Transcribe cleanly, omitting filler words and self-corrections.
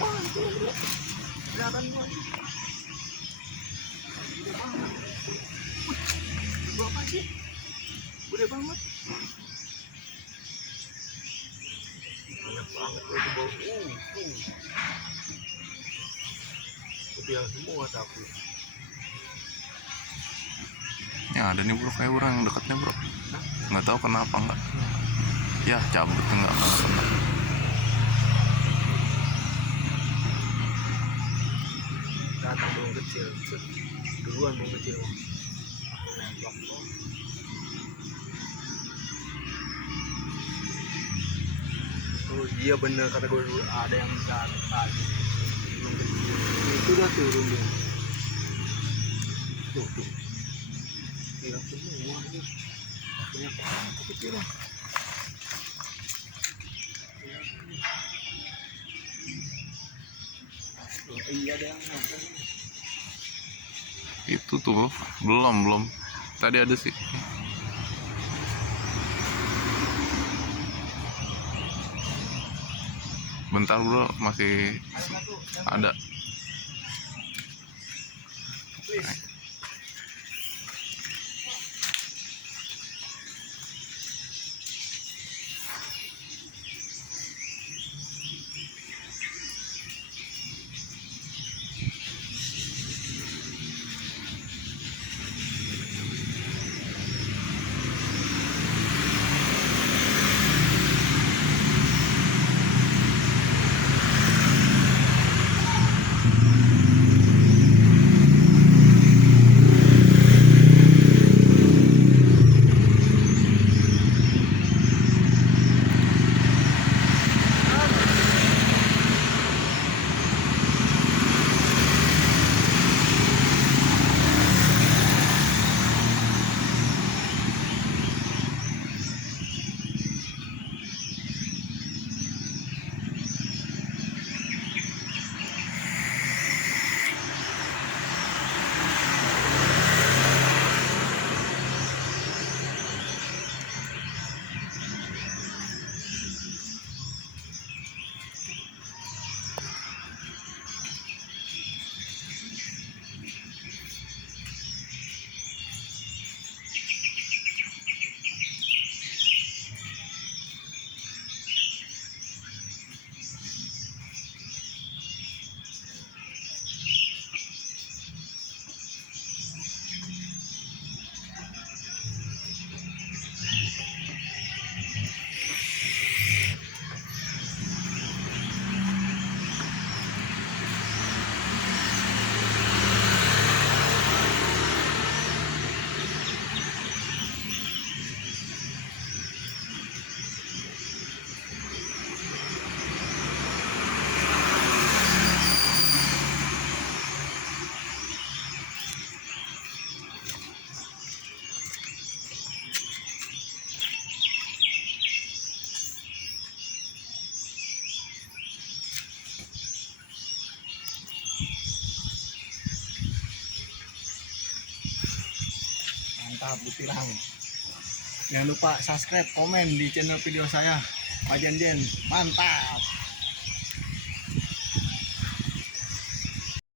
Wah, itu kelihatan banget. Gede banget. Itu apa sih? Gede banget. Banyak banget itu bau. Itu yang semua tapi. Ya ada nih bro, kayak orang dekatnya bro. Nggak tahu kenapa nggak. Ya cabut nggak apa-apa. Datang burung kecil. Duluan burung kecil. Nembak loh. Oh iya bener kata gue dulu, ada yang datang burung kecil. Itu udah turun dia. Tuh. Hilang semua ini. Banyak banget kecilnya. Oh, iya ada yang nonton. Itu tuh bro, belum. Tadi ada sih. Bentar bro, masih ada. Please. Mantap ditilang. Jangan lupa subscribe, komen di channel video saya Pak Jen. Mantap.